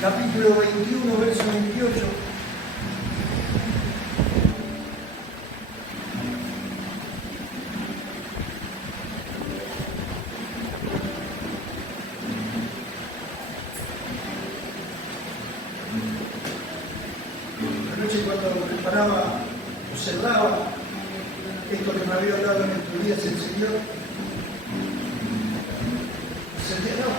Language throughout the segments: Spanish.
capítulo 21, verso 28. Anoche cuando preparaba, observaba esto que me había hablado en estos días el Señor, sentía, no,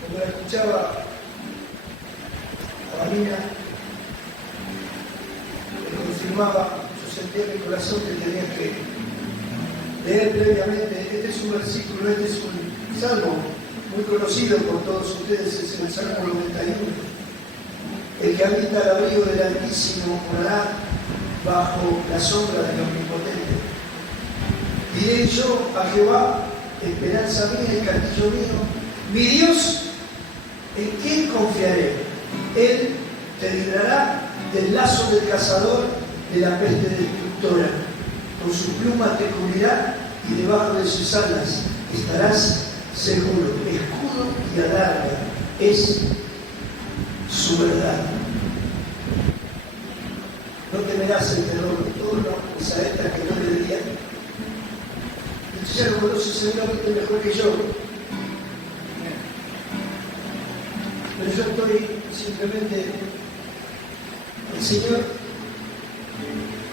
cuando la escuchaba a Vanina, me confirmaba, yo sentía en mi corazón que tenía que leer previamente. Este es un versículo, este es un salmo muy conocido por todos ustedes, es el Salmo 91. El que habita al abrigo del Altísimo morará bajo la sombra del Omnipotente. Diré yo a Jehová, esperanza mía y castillo mío, mi Dios, ¿en quién confiaré? Él te librará del lazo del cazador, de la peste destructora. Con su pluma te cubrirá y debajo de sus alas estarás seguro. Escudo y adarga es su verdad. No temerás el terror nocturno, ni saetas que no le dirían. Y tú ya lo conoces seguramente mejor que yo. Pero yo estoy simplemente, el Señor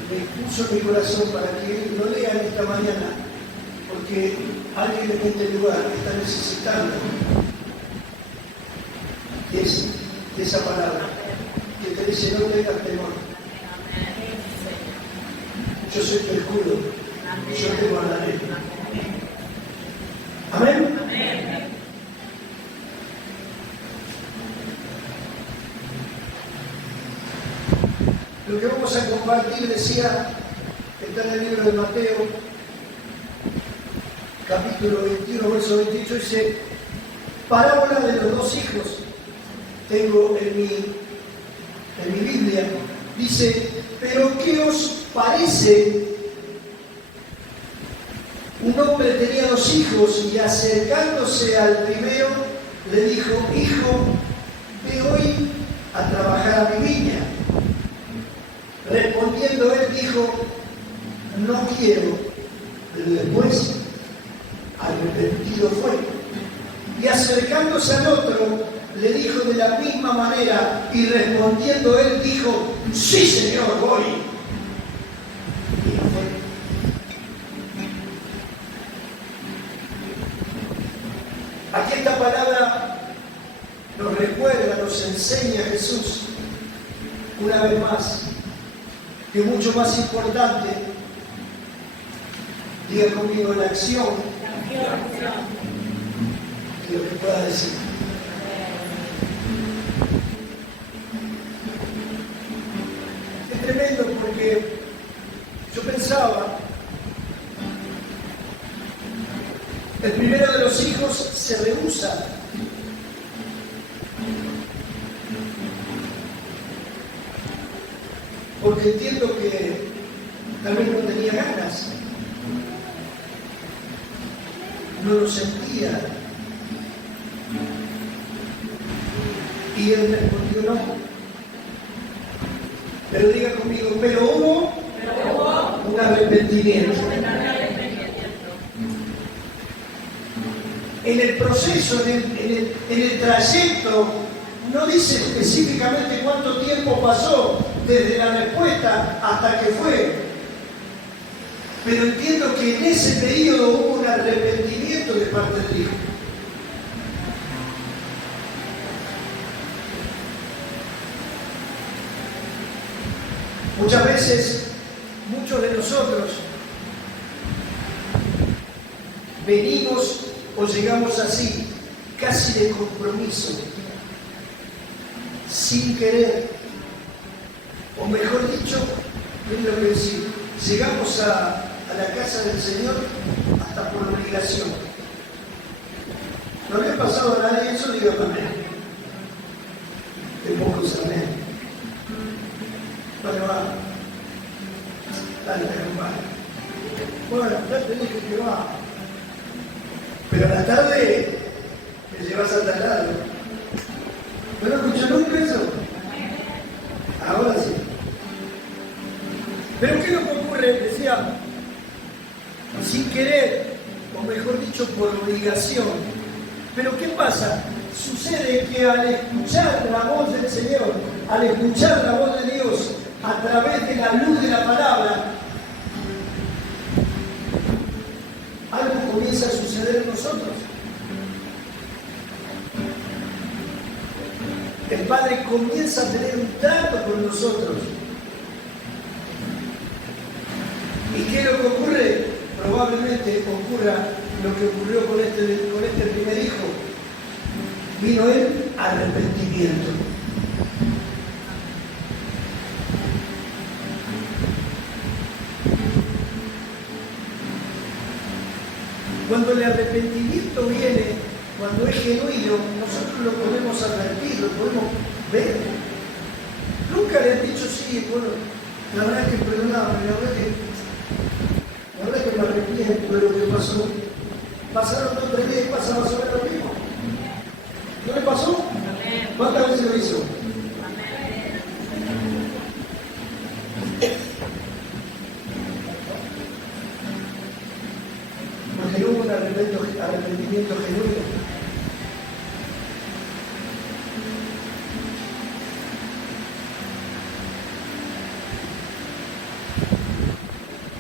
me puso en mi corazón para que lo lean esta mañana, porque alguien en este lugar está necesitando de esa palabra que te dice: no tengas temor, yo soy tu escudo, yo te guardaré. Amén. Lo que vamos a compartir, decía, está en el libro de Mateo, capítulo 21, verso 28, dice: parábola de los dos hijos. Tengo en mi Biblia, dice: pero ¿qué os parece? Un hombre tenía dos hijos y acercándose al primero le dijo: hijo, ve hoy a trabajar a mi viña. Respondiendo él dijo: no quiero. Pero después arrepentido fue. Y acercándose al otro le dijo de la misma manera, y respondiendo él dijo: sí, Señor, voy. Y no fue. Aquí esta palabra nos recuerda, nos enseña Jesús una vez más que mucho más importante, diga conmigo, la acción que lo que pueda decir. Es tremendo porque yo pensaba, el primero de los hijos se rehúsa. Porque entiendo que también no tenía ganas, no lo sentía. Y él respondió: no. Pero diga conmigo, pero hubo un arrepentimiento. En el proceso, en el trayecto, no dice específicamente cuánto tiempo pasó desde la respuesta hasta que fue. Pero entiendo que en ese periodo hubo un arrepentimiento de parte del hijo. Muchas veces, muchos de nosotros venimos o llegamos así, casi de compromiso, sin querer, o mejor dicho, tengo que decir, llegamos a la casa del Señor hasta por obligación. ¿No le ha pasado a nadie eso? Dígame amén. De pocos amén. Bueno, va. Dale, hermano. Bueno, ya te dije que va. pero a la tarde te llevas al taladro. ¿No lo escuchó nunca eso? Ahora sí. Pero ¿qué es lo que ocurre? Decía, sin querer, o mejor dicho, por obligación. Pero ¿qué pasa? Sucede que al escuchar la voz del Señor, al escuchar la voz de Dios a través de la luz de la palabra, algo comienza a suceder en nosotros. El Padre comienza a tener un trato con nosotros. ¿Y qué es lo que ocurre? Probablemente ocurra lo que ocurrió con este primer hijo. Vino el arrepentimiento. Cuando el arrepentimiento viene, cuando es genuino, nosotros lo podemos advertir, lo podemos ver. Nunca le han dicho, sí, bueno, la verdad es que perdoname, la verdad es que me arrepiento de lo que pasó. Pasaron 2 o 3 días y pasa más o menos lo mismo. ¿No le pasó? ¿Cuántas veces lo hizo? Porque no hubo un arrepentimiento genuino.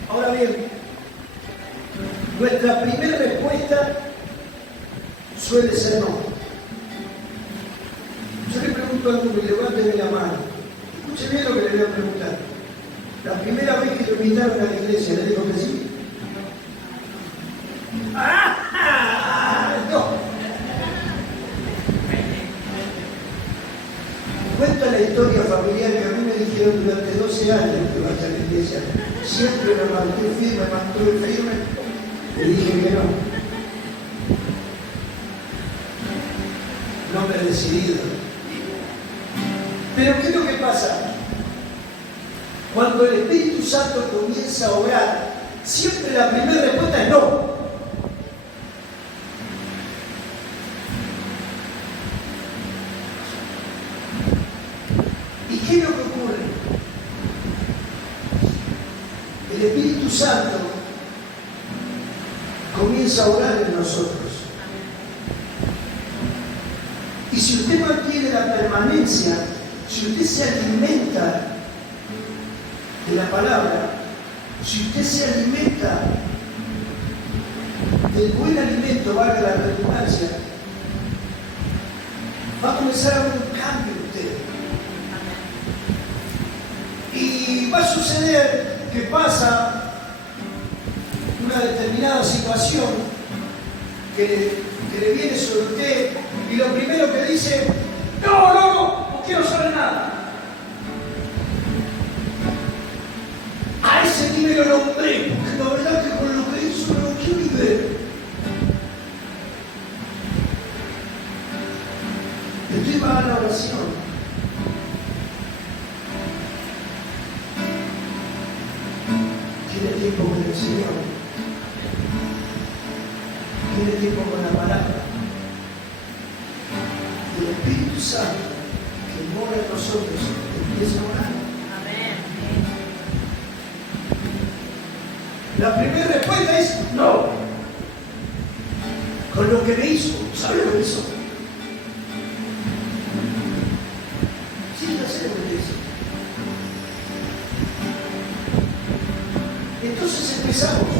Ahora bien, nuestra primera respuesta suele ser no. Yo le pregunto a alguno, levánteme la mano. Escuche bien lo que le voy a preguntar. La primera vez que lo invitaron a la iglesia, ¿le dijo que sí? No. Cuenta la historia familiar que a mí me dijeron durante 12 años que vaya a la iglesia. Siempre me mantuve firme y dije que no. No me he decidido. Pero ¿qué es lo que pasa? Cuando el Espíritu Santo comienza a obrar, siempre la primera respuesta es no. ¿Y qué es lo que ocurre? El Espíritu Santo comienza a orar en nosotros. Y si usted mantiene la permanencia, si usted se alimenta de la palabra, si usted se alimenta del buen alimento, valga la redundancia, va a comenzar a haber un cambio en usted. Y va a suceder que pasa una determinada situación que le viene sobre usted y lo primero que dice, no quiero saber nada. A ese nivel lo nombré, porque la verdad que con lo que hizo no quiero ni ver. Usted va a la oración. Tiene tiempo con el Señor. Tiene tiempo con la palabra. Y el Espíritu Santo que mora en nosotros empieza a orar. Amén. La primera respuesta es no. Con lo que me hizo, ¿sabe lo que hizo? Sí, ya sé lo que hizo. Entonces empezamos.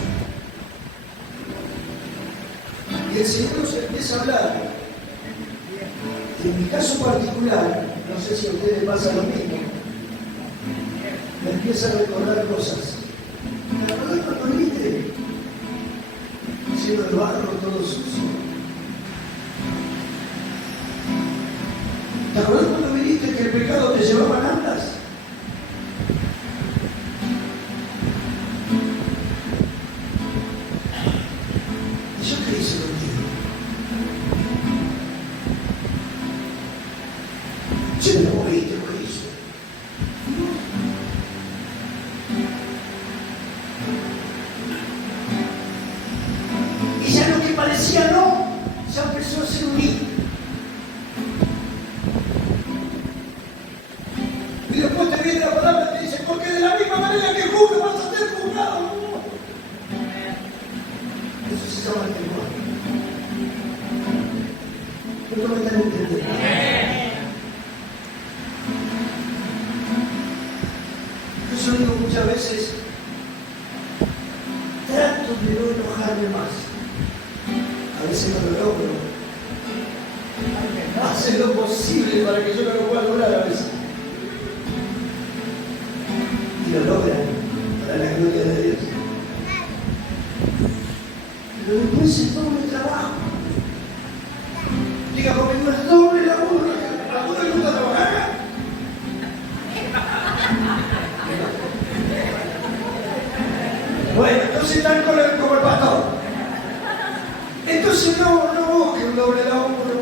Y el Señor nos empieza a hablar. Y en mi caso particular, no sé si a ustedes les pasa lo mismo, me empieza a recordar cosas. ¿Te acuerdas cuando viniste? Lleno de barro, todo sucio. ¿Te acuerdas cuando viniste que el pecado te llevaba a andas? ¿Y yo qué hice contigo? Yo me moviste, lo que hizo. Y ya lo que parecía no, digo muchas veces, trato de no enojarme más. A veces no lo logro. Hace lo posible para que yo no lo pueda lograr a veces. Y lo logran, para la gloria de Dios. Pero después es doble trabajo. Diga conmigo, es doble laburo. ¿A vos te gusta trabajar? Bueno, entonces están como el pastor. Entonces no busque un doble laburo.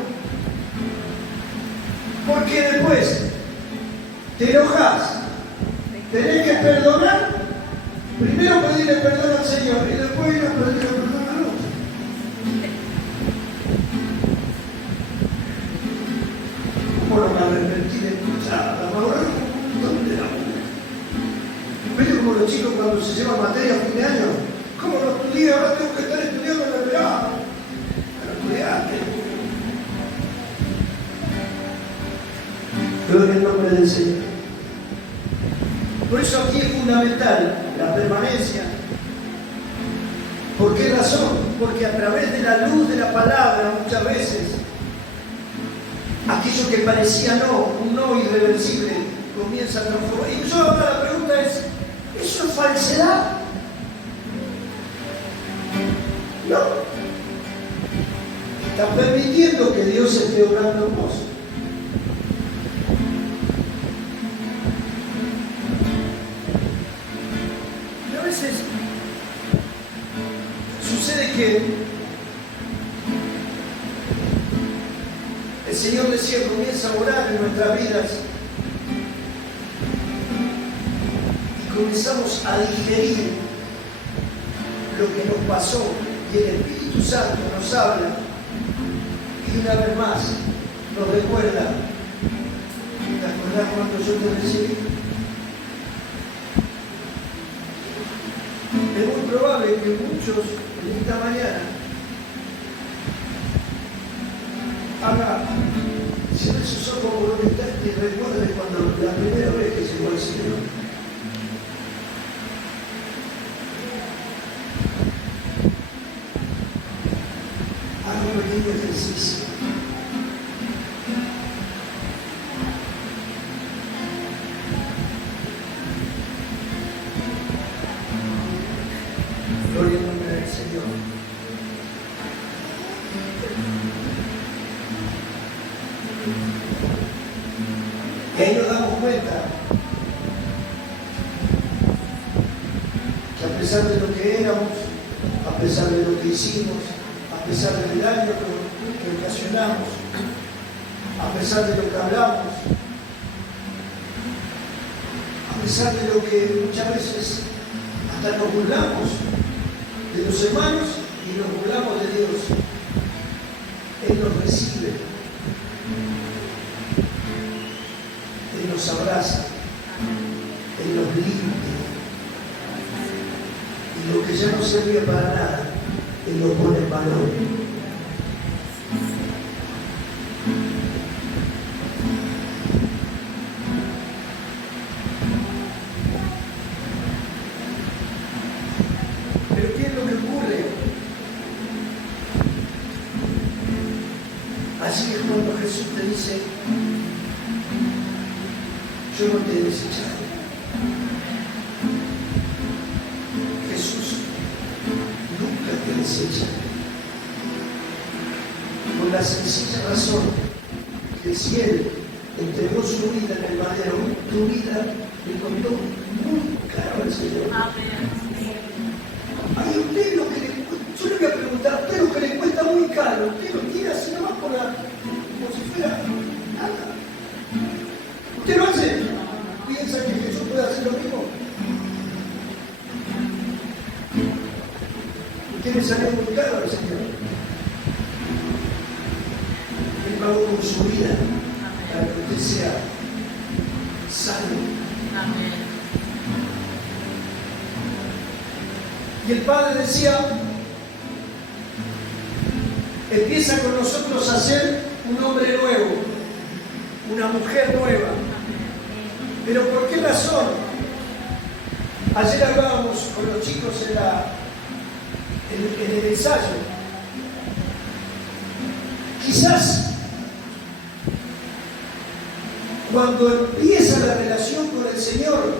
Porque después te enojas, tenés que perdonar. Primero pedirle perdón al Señor y después ir a pedirle perdón al otro. ¿Cómo no me arrepentí de escuchar? La palabra ¿dónde la mujer? ¿Viste como los chicos cuando se llevan materia a fin de año? ¿Cómo no estudié? Ahora tengo que estar estudiando en el verano. Pero estudiaste. Gloria al nombre del Señor. Por eso aquí es fundamental la permanencia. ¿Por qué razón? Porque a través de la luz de la palabra muchas veces aquello que parecía un no irreversible comienza a transformar. Y yo ahora la pregunta es, ¿eso es falsedad? No. Está permitiendo que Dios esté obrando en vos. Y a veces sucede que el Señor decía, comienza a orar en nuestras vidas y comenzamos a digerir lo que nos pasó y el Espíritu Santo nos habla y una vez más nos recuerda. ¿Te acordás cuando yo te recibí? Es muy probable que muchos en esta mañana cierre sus ojos voluntarios y recuerde cuando la primera vez que llegó al Señor. Haga un pequeño ejercicio. Gloria al nombre del Señor. Y ahí nos damos cuenta que a pesar de lo que éramos, a pesar de lo que hicimos, a pesar del daño que ocasionamos, a pesar de lo que hablamos, a pesar de lo que muchas veces hasta nos burlamos de los hermanos y nos burlamos de Dios, Él nos recibe. Él nos abraza, Él nos limpia. Y lo que ya no servía para nada, Él lo pone en valor. Pero ¿qué es lo que ocurre? Así es cuando Jesús te dice, yo no te he desechado. Jesús nunca te desecha. Por la sencilla razón que si Él entregó su vida en el madero, tu vida le costó muy caro al Señor. Hay usted lo que yo le voy a preguntar a usted lo que le cuesta muy caro. Usted lo tira así nomás como si fuera nada. ¿Usted lo hace? ¿Piensa que Jesús puede hacer lo mismo? ¿Usted le salió muy caro al Señor? Él pagó con su vida para que usted sea salvo. Y el Padre decía, empieza con nosotros a ser un hombre nuevo, una mujer nueva. ¿Pero por qué razón? Ayer hablábamos con los chicos en el ensayo. Quizás cuando empieza la relación con el Señor,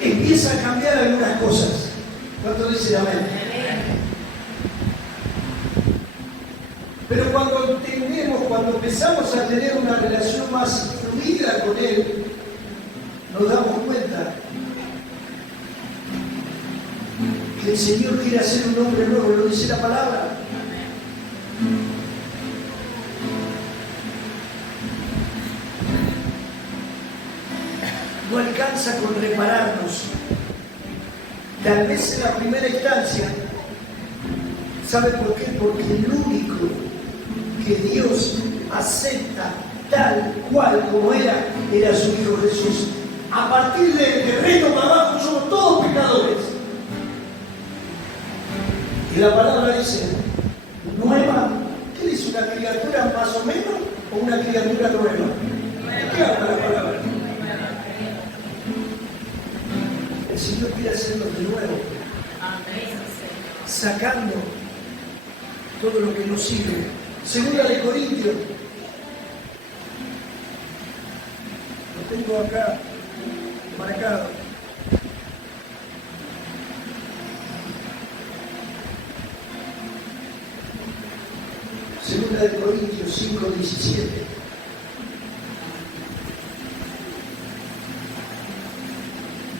empieza a cambiar algunas cosas. ¿Cuánto dicen amén? Pero cuando entendemos, cuando empezamos a tener una relación más fluida con Él, nos damos cuenta que el Señor quiere hacer un hombre nuevo, lo dice la palabra. No alcanza con repararnos. Tal vez en la primera instancia, ¿sabe por qué? Porque el único que Dios acepta tal cual como era su Hijo Jesús. A partir de reto para abajo somos todos pecadores. Y la palabra dice, nueva. ¿Qué dice? ¿Una criatura más o menos o una criatura nueva? ¿Qué habla la palabra? El Señor quiere hacernos de nuevo, sacando todo lo que nos sirve. Segunda de Corintios, lo tengo acá marcado. Segunda de Corintios 5:17.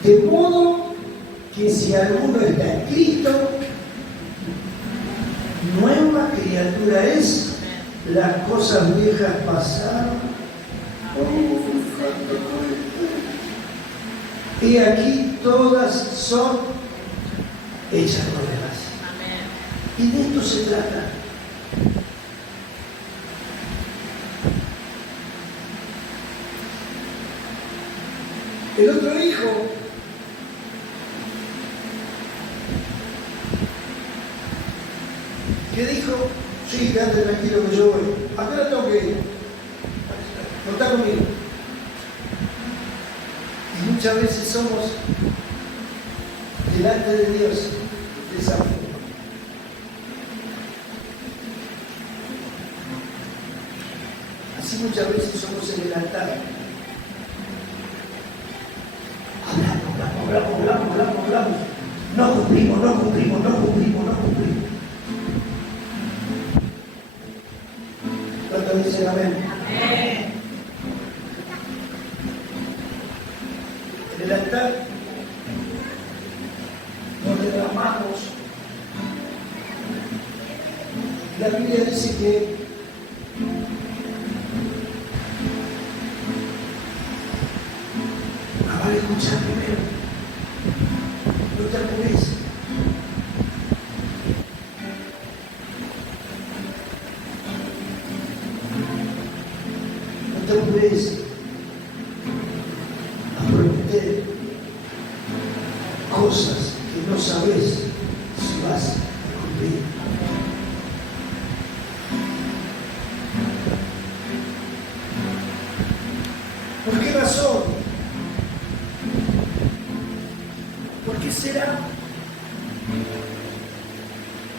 De modo que si alguno está en Cristo, nueva criatura es, las cosas viejas pasaron. Y aquí todas son hechas nuevas. Y de esto se trata. El otro hijo que dijo, sí, quédate tranquilo que yo voy. ¿A qué hora tengo que ir? No está conmigo. Y muchas veces somos delante de Dios de esa forma. Así muchas veces somos en el altar. Hablamos. No cumplimos. ¿Cuánto dicen amén? En el altar nos derramamos. La Biblia dice que vale escuchar primero. No te apures. No te apures a prometer cosas que no sabes si vas a cumplir. ¿Por qué razón? ¿Por qué será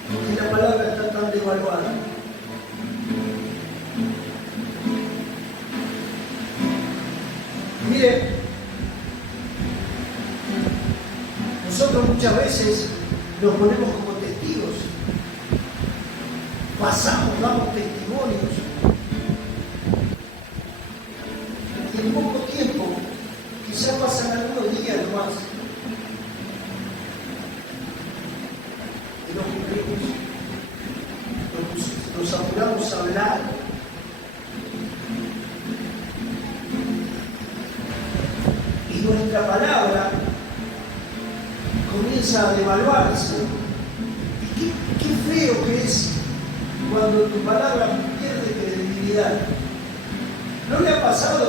que la palabra está tan devaluada? Mire, nosotros muchas veces nos ponemos como testigos, damos testimonios, y en poco tiempo, quizás pasan algunos días nomás, y no cumplimos, nos apuramos a hablar, y nuestra palabra comienza a devaluarse. Y qué feo que es cuando tu palabra pierde credibilidad. ¿No le ha pasado?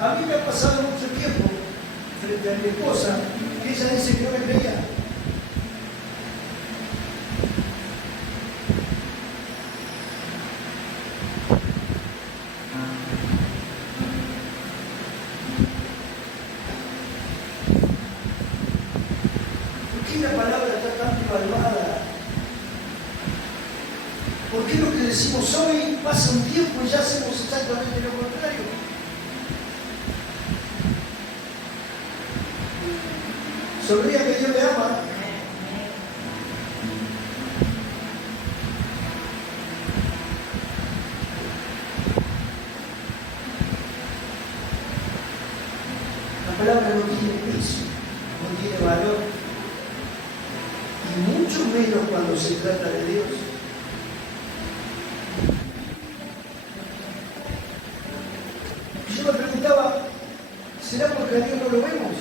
A mí me ha pasado mucho tiempo frente a mi esposa, que ella dice que no me creía. qué la palabra está tan devaluada? ¿Por qué lo que decimos hoy pasa un tiempo y ya hacemos exactamente lo contrario? Sonría que Dios le ama. La palabra no tiene peso, no tiene valor, y mucho menos cuando se trata de Dios. Yo me preguntaba, ¿será porque a Dios no lo vemos?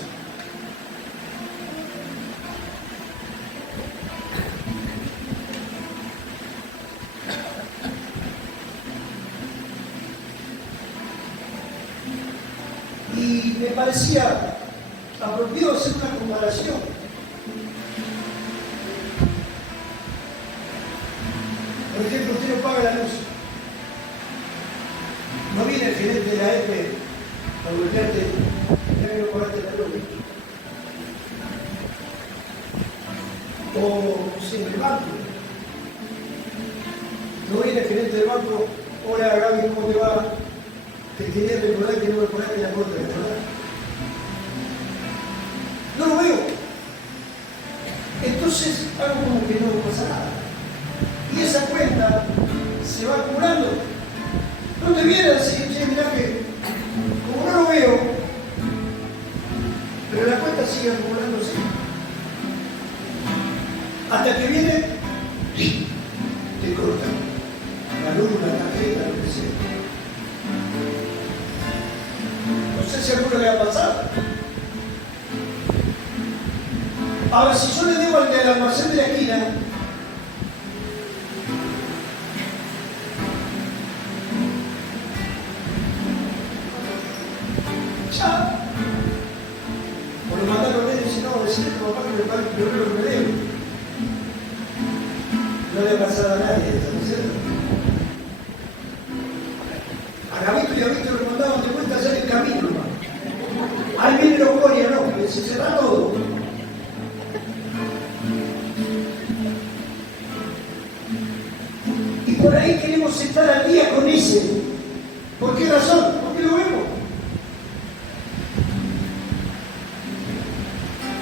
Y me parecía apropiado hacer una comparación. Por ejemplo, usted no paga la luz. No viene el gerente de la EPE a golpearte, ya que no pagaste la luz. O sí, en el banco. No viene el gerente del banco, hola Gaby, ¿cómo te va? Te quería recordar que no me pagaste la cuota, ¿verdad? No lo veo. Entonces hago como que no pasa nada. Y esa cuenta se va acumulando. No te viene a decir, che, mirá que como no lo veo, pero la cuenta sigue acumulándose. Hasta que viene, te cortan la luz, la tarjeta, lo que sea. No sé si a alguno le ha pasado. Ahora, si yo le debo al del almacén de la esquina, ya, o lo mandaron a él y dice, no, decirle a tu papá que me pague primero lo que me debo. No le ha pasado a nadie esto, ¿no es cierto? A Gabito y a Víctor lo mandaban de vuelta allá en el camino, hermano. Ahí viene los Coria, no, que se cerra todo. Y por ahí queremos estar al día con ese. ¿Por qué razón? Porque lo vemos.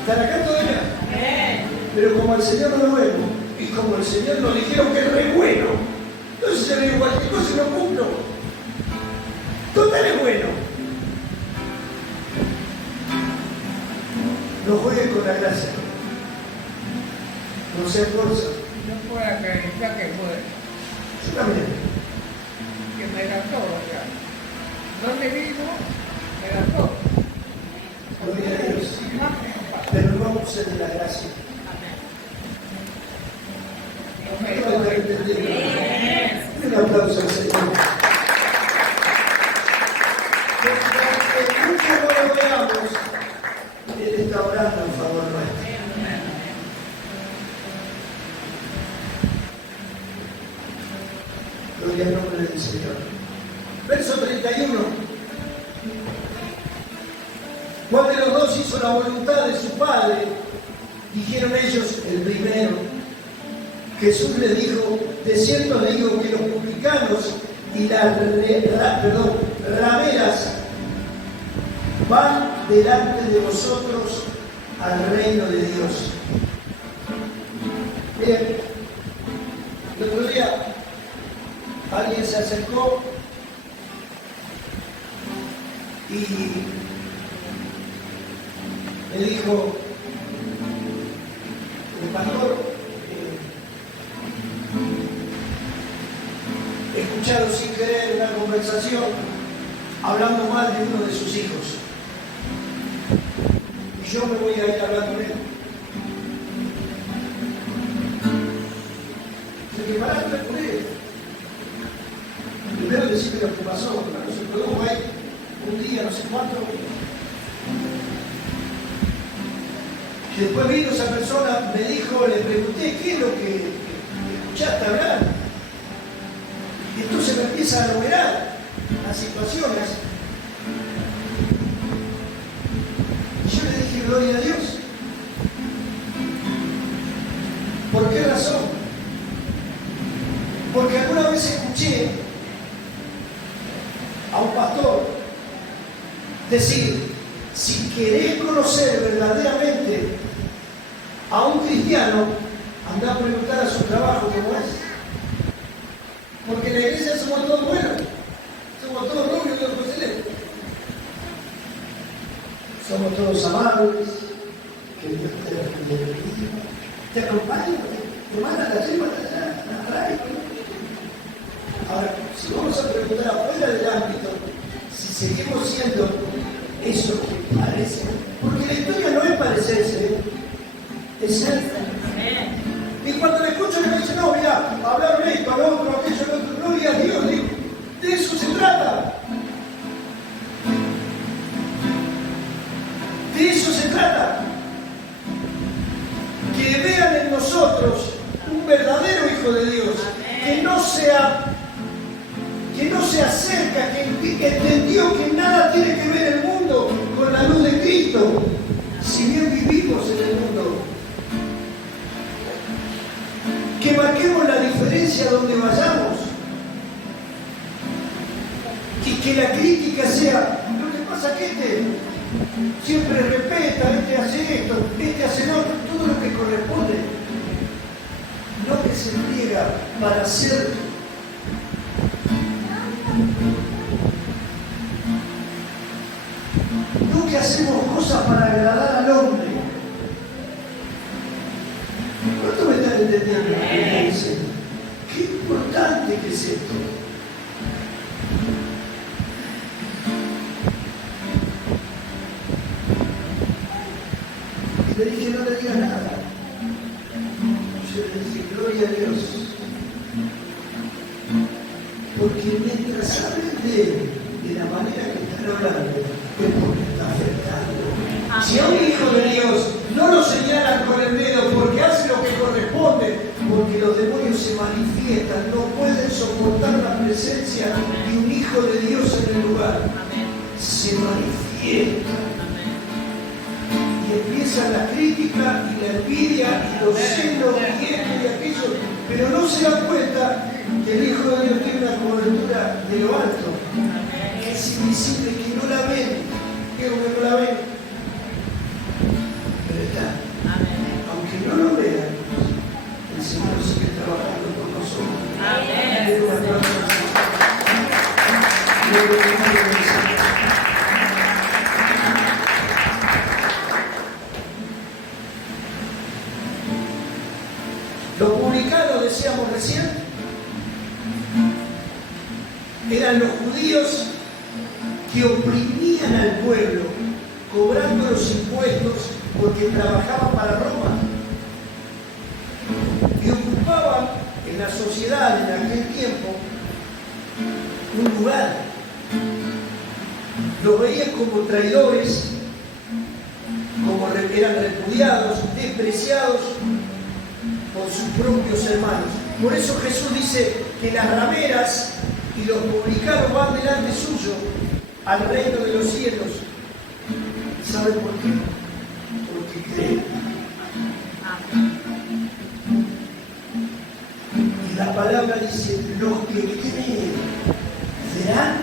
¿Están acá todavía? Pero como al Señor no lo vemos, y como el Señor nos dijeron que es re bueno, entonces yo le digo cualquier cosa y no cumplo. Total es bueno. No juegue con la gracia. No se esfuerza. No puedo acreditar que puede. Yo también. Que me da todo ya. ¿Dónde vivo? Me da todo. Gloria a Dios. Más menos pasa. Pero no abuse de la gracia. No me No da lo entendemos. Un aplauso al Señor. Que mucho no lo veamos, Él está orando en favor nuestro. Gloria al nombre del Señor. Verso 31. ¿Cuál de los dos hizo la voluntad de su padre? Dijeron ellos, el primero. Jesús le dijo, de cierto le digo que los publicanos y las rameras van delante de vosotros al reino de Dios. Bien, el otro día alguien se acercó y me dijo, el pastor, he escuchado sin querer una conversación hablando mal de uno de sus hijos. Y yo me voy a ir a hablar con él. Se quemará con él. Primero decirme lo que pasó, no se produjo ahí un día, no sé cuánto. Y después vino esa persona, me dijo, le pregunté, ¿qué es lo que escuchaste hablar? Y entonces me empieza a enumerar las situaciones. Y yo le dije, gloria a Dios. vez escuché a un pastor decir, si querés conocer verdaderamente a un cristiano, anda a preguntar a su trabajo cómo es. Porque en la iglesia somos todos buenos, somos todos rubios y todos celestes. Somos todos amables, que Dios te acompaña, te manda la tripa, la trae. Ahora, si vamos a preguntar afuera del ámbito, si seguimos siendo eso que parece, porque la historia no es parecerse, es ser. Y cuando le escucho le dicen, no, mira, hablaron esto, al otro, aquello, al otro, gloria a Dios, digo, de eso se trata. De eso se trata. Que vean en nosotros un verdadero Hijo de Dios, que no se acerca, que entendió que nada tiene que ver el mundo con la luz de Cristo, si bien vivimos en el mundo. Que marquemos la diferencia donde vayamos. Y que la crítica sea, lo que pasa es que siempre respeta, hace esto, hace lo otro, todo lo que corresponde. No que se pliega para ser no que hacemos cosas para agradar al hombre. ¿Cuánto me están entendiendo? Qué importante que es esto. Y le dije, no le digas nada. Yo le dije, gloria a Dios. Porque mientras hablen de la manera que están hablando, es porque está afectando. Si a un hijo de Dios no lo señalan con el dedo porque hace lo que corresponde, porque los demonios se manifiestan, no pueden soportar la presencia de un hijo de Dios en el lugar. Se manifiestan. Y empieza la crítica y la envidia y los celos y esto y aquello, pero no se dan cuenta que el Hijo de Dios tiene una cobertura de lo alto, que es invisible, que no la ven, que no la ven, pero está. Aunque no lo vean, el Señor sigue trabajando con nosotros. Los publicanos, decíamos recién, eran los judíos que oprimían al pueblo, cobrando los impuestos porque trabajaban para Roma. Y ocupaban en la sociedad en aquel tiempo un lugar. Los veían como traidores, como eran repudiados, despreciados por sus propios hermanos. Por eso Jesús dice que las rameras y los publicanos van delante suyo al reino de los cielos. ¿Saben por qué? Porque creen. Y la palabra dice, los que creen verán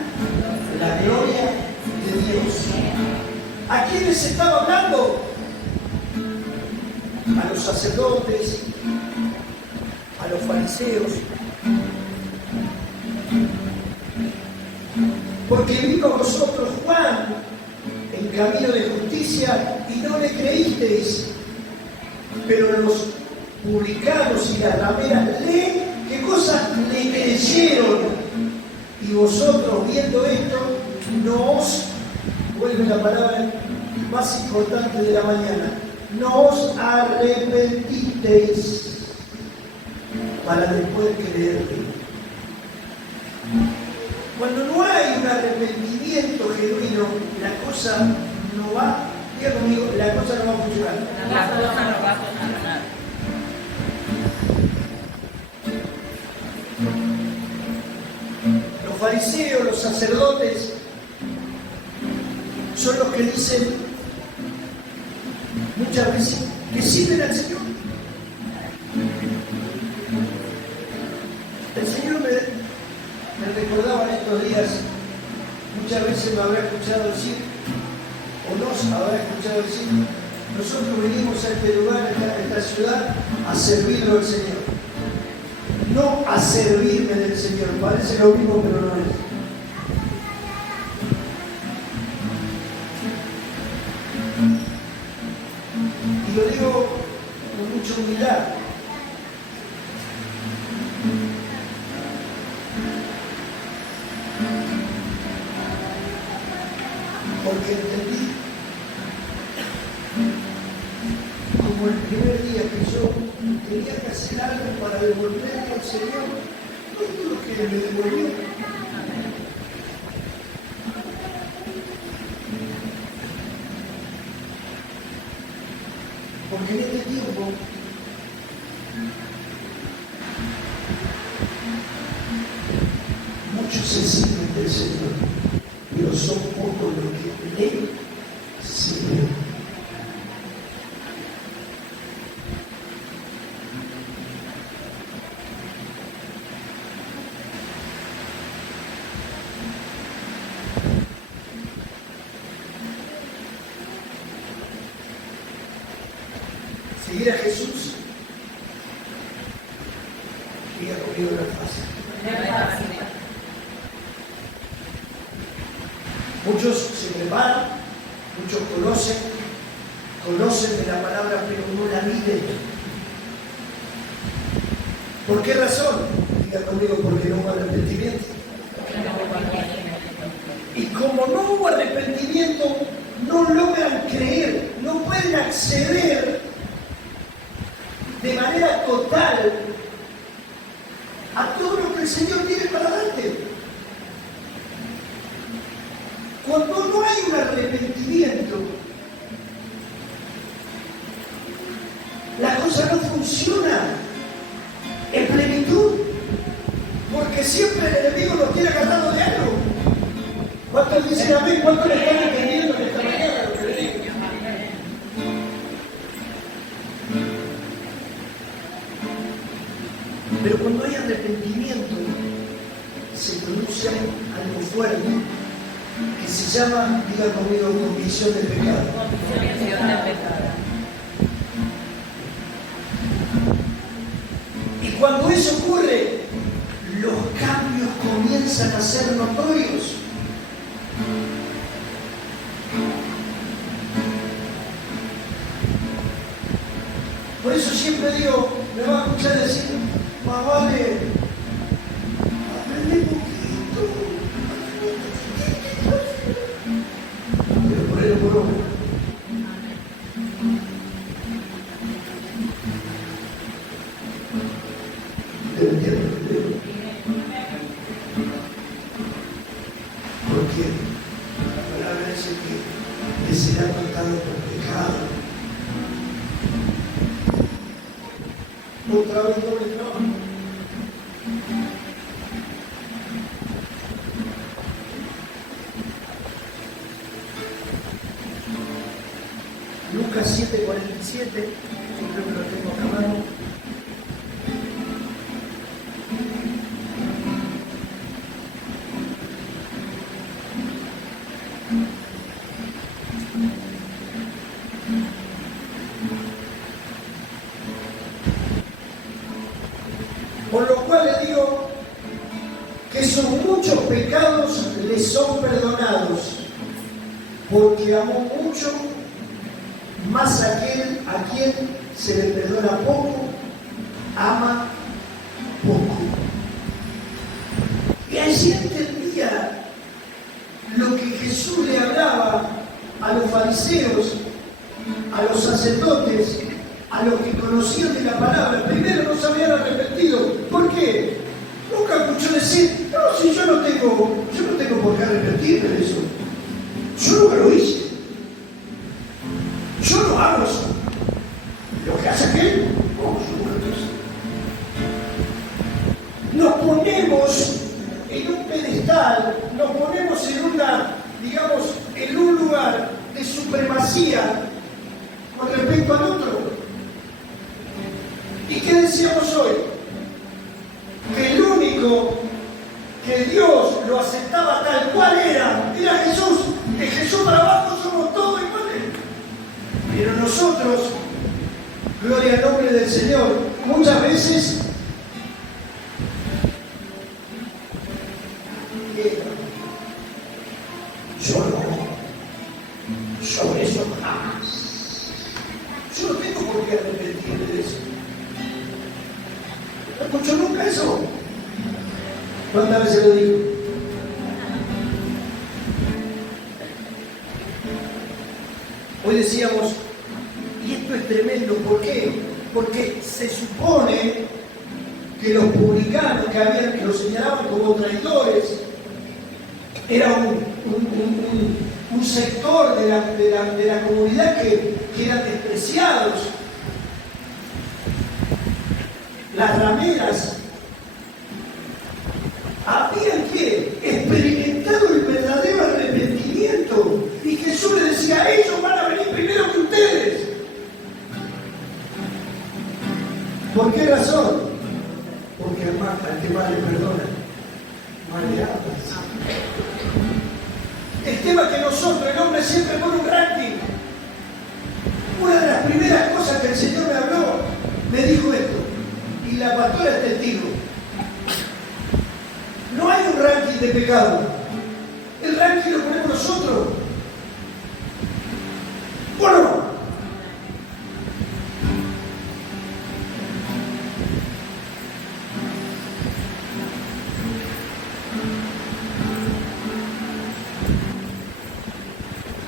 la gloria de Dios. ¿A quiénes estaba hablando? A los sacerdotes, a los fariseos. Porque vino a vosotros Juan en camino de justicia y no le creísteis, pero los publicanos y las rameras ¿qué cosa? Le creyeron. Y vosotros viendo esto no os, vuelve la palabra más importante de la mañana, no os arrepentisteis para después creerle. Cuando no hay un arrepentimiento genuino, la cosa no va, diga conmigo, la cosa no va a funcionar. La cosa no va a funcionar. Los fariseos, los sacerdotes, son los que dicen muchas veces que sirven al Señor. El Señor estos días muchas veces me habrá escuchado decir, o nos habrá escuchado decir, nosotros venimos a este lugar, a esta ciudad, a servirlo al Señor. No a servirme del Señor, parece lo mismo, pero no es. Y lo digo con mucha humildad. Porque entendí, como el primer día que yo tenía que hacer algo para devolverle al Señor todo lo que me devolvió. Porque en este tiempo muchos se sirven del Señor, pero son pocos los que le sirven. Seguir a Jesús, diga conmigo, no es fácil. Muchos se preparan, muchos conocen de la palabra, pero no la viven. ¿Por qué razón? Diga conmigo, porque no hubo arrepentimiento. Y como no hubo arrepentimiento, no logran creer, no pueden acceder de manera total a todo lo que el Señor tiene para darte. Cuando no hay un arrepentimiento, la cosa no funciona en plenitud, porque siempre el enemigo nos tiene agarrado de algo. ¿Cuántos dicen amén? ¿Cuántos le están entendiendo en esta mañana lo que le digo? Pero cuando hay arrepentimiento, se produce algo fuerte que se llama, diga conmigo, convicción de pecado. Convicción de pecado. Y cuando eso ocurre, los cambios comienzan a ser notorios. Por eso siempre digo, me va a escuchar decir, más vale, aprende poquito, pero ponelo por obra. ¿Te entiendes lo que digo? Porque la palabra dice que será contado por pecado. Otra vez doble trabajo. Lucas 7:47, yo creo que lo tengo acá a mano. Por lo cual le digo que sus muchos pecados le son perdonados, porque amó mucho, más aquel a quien se le perdona poco, ama poco. Y allí entendía lo que Jesús le hablaba a los fariseos, a los sacerdotes, a los que conocían de la palabra. Primero no se habían arrepentido. ¿Por qué? Nunca escuchó decir, no, si yo no tengo por qué arrepentirme de eso. Yo nunca lo hice. Yo no hago eso. Lo que hace aquel, no, yo nunca lo hice. Nos ponemos en un pedestal, nos ponemos en un lugar de supremacía con respecto al otro. ¿Y qué decíamos hoy? Que el único que Dios lo aceptó Gloria al nombre del Señor. Muchas veces yo eso jamás. Yo no tengo por qué arrepentirme de eso. ¿No escuchó nunca eso? ¿Cuántas veces lo digo? Hoy decíamos, y esto es tremendo, ¿por qué? Porque se supone que los publicanos que los señalaban como traidores era un sector de la comunidad que eran despreciados. Las rameras habían que experimentado el verdadero arrepentimiento, y Jesús le decía: ellos van a venir primero que ustedes. ¿Por qué razón? Porque al que más le perdona, más le amas. El tema es que nosotros, el hombre, siempre pone un ranking. Una de las primeras cosas que el Señor me habló, me dijo esto, y la pastora es testigo. No hay un ranking de pecado. El ranking lo ponemos nosotros. ¿O no?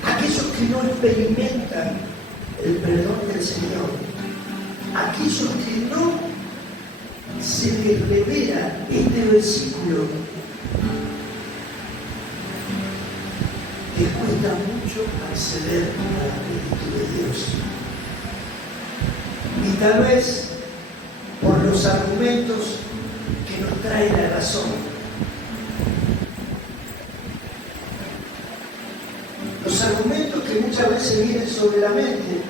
Aquellos que no experimentan el perdón del Señor, aquellos que no se les revela este versículo, les cuesta mucho acceder a la plenitud de Dios. Y tal vez por los argumentos que nos trae la razón. Los argumentos que muchas veces vienen sobre la mente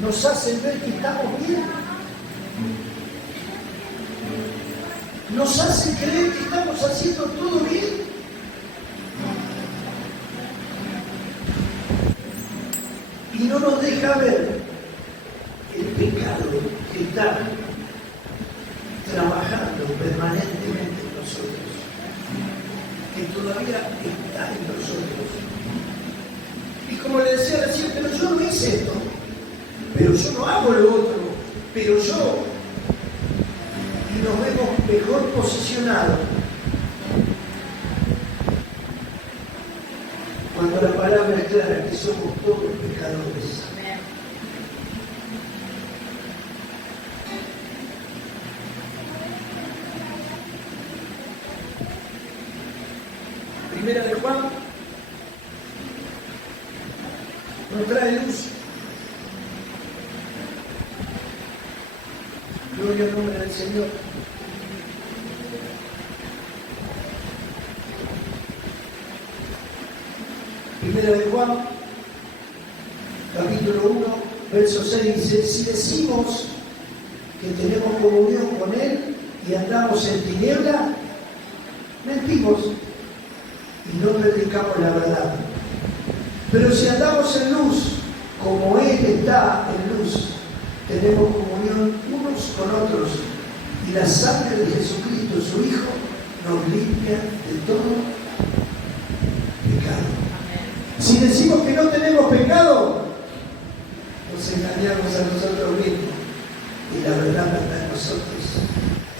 nos hacen ver que estamos bien. Nos hacen creer que estamos haciendo todo bien. Y no nos deja ver el pecado que está trabajando permanentemente en nosotros, que todavía está en nosotros. Y como le decía recién, pero yo no hice esto, pero yo no hago lo otro, pero yo, y nos vemos mejor posicionados cuando la palabra es clara que somos todos pecadores. Primera de Juan nos trae luz. Gloria al nombre del Señor. Primera de Juan, capítulo 1, verso 6, dice: si decimos que tenemos comunión con Él y andamos en tiniebla, mentimos y no predicamos la verdad. Pero si andamos en luz, como Él está en luz, tenemos comunión unos con otros, y la sangre de Jesucristo, su Hijo, nos limpia de todo pecado. Si decimos que no tenemos pecado, nos engañamos a nosotros mismos y la verdad no está en nosotros.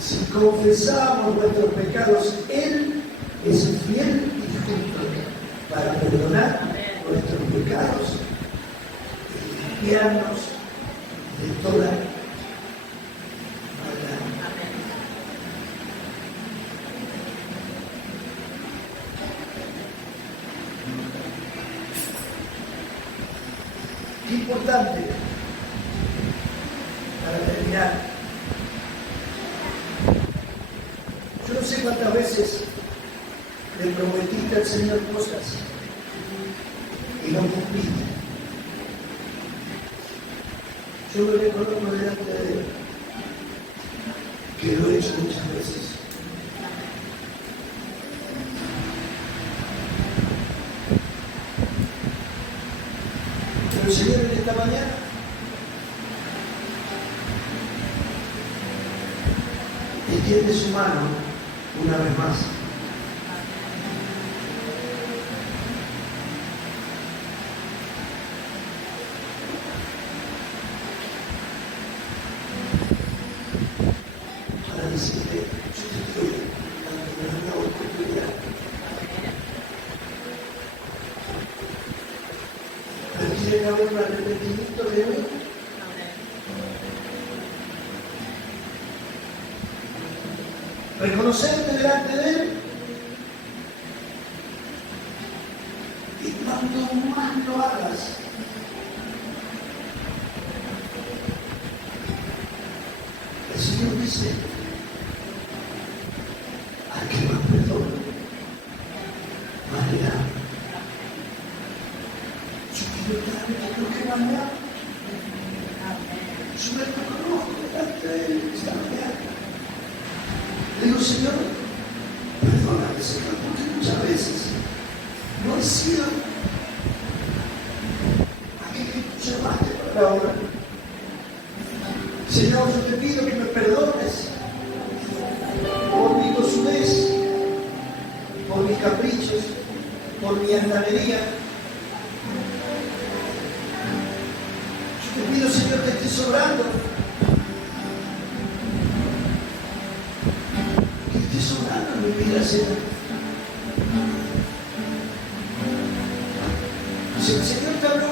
Si confesamos nuestros pecados, Él es fiel y justo para perdonar nuestros pecados y limpiarnos de toda maldad. Qué importante, para terminar. Yo no sé cuántas veces le prometiste al Señor cosas y no cumpliste. Yo me reconozco delante de Él que lo he hecho muchas veces. Pero el Señor en esta mañana extiende su mano una vez más. Para decirte, yo te estoy dando una nueva oportunidad. Pero tiene que haber un arrepentimiento de hoy. Reconocerte delante de Él. Y cuanto más lo hagas, el Señor dice, al que más perdona, más le da. Yo quiero darle lo que más me da. Yo me reconozco delante de Él esta mañana. Le digo, Señor, perdóname, Señor, porque muchas veces no he sido aquel que tú llamaste para la obra. Señor, yo te pido que me perdones por mi tosudez, por mis caprichos, por mi altanería. Yo te pido, Señor, que estés sobrando. Mi vida, Señor. Si el Señor te habló